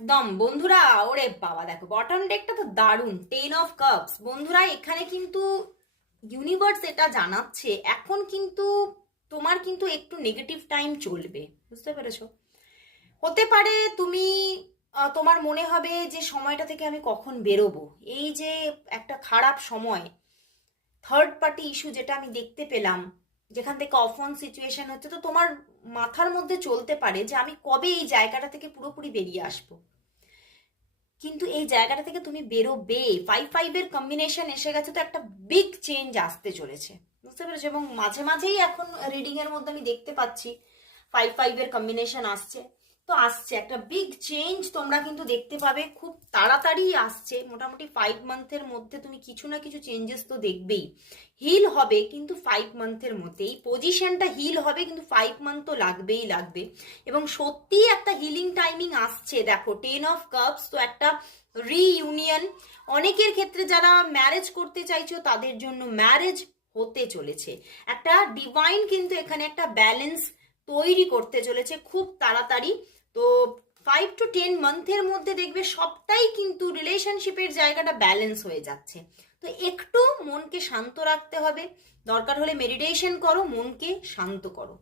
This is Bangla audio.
একদম বন্ধুরা। ওরে বাবা, দেখো বটম ডেকটা তো দারুণ, 10 অফ কাপস। বন্ধুরা এখানে কিন্তু ইউনিভার্স এটা জানাচ্ছে এখন কিন্তু তোমার কিন্তু একটু নেগেটিভ টাইম চলবে, বুঝতে পেরেছো? হতে পারে তুমি তোমার মনে হবে যে সময়টা থেকে আমি কখন বেরোবো। এই যে একটা খারাপ সময়, থার্ড পার্টি ইস্যু যেটা আমি দেখতে পেলাম, যেখান থেকে অফ অন সিচুয়েশন হচ্ছে, তো তোমার মাথার মধ্যে চলতে পারে যে আমি কবে এই জায়গাটা থেকে পুরোপুরি বেরিয়ে আসবো। কিন্তু এই জায়গাটা থেকে তুমি বেরোবে। 5-5 এর কম্বিনেশন এসে গেছে, তো একটা বিগ চেঞ্জ আসতে চলেছে, বুঝতে পেরেছো? এবং মাঝে মাঝেই এখন রিডিং এর মধ্যে আমি দেখতে পাচ্ছি 5-5 এর কম্বিনেশন আসছে। তো আসছে একটা বিগ চেঞ্জ, তোমরা কিন্তু দেখতে পাবে খুব তাড়াতাড়ি আসছে। মোটামুটি 5 মান্থের মধ্যে তুমি কিছু না কিছু চেঞ্জেস তো দেখবেই। হিল হবে কিন্তু 5 মান্থের মধ্যে, এই পজিশনটা হিল হবে, কিন্তু 5 মান্থ তো লাগবেই লাগবে। এবং সত্যি একটা হিলিং টাইমিং আসছে। দেখো 10 অফ কাপস, তো একটা রিইউনিয়ন। অনেকের ক্ষেত্রে যারা ম্যারেজ করতে চাইছো তাদের জন্য ম্যারেজ হতে চলেছে। একটা ডিভাইন কিন্তু এখানে একটা ব্যালেন্স তৈরি করতে চলেছে খুব তাড়াতাড়ি। তো 5 to 10 মান্থের মধ্যে দেখবে সবটাই কিন্তু রিলেশনশিপের জায়গাটা ব্যালেন্স হয়ে যাচ্ছে। তো একটু মনকে শান্ত রাখতে হবে, দরকার হলে মেডিটেশন করো, মনকে শান্ত করো।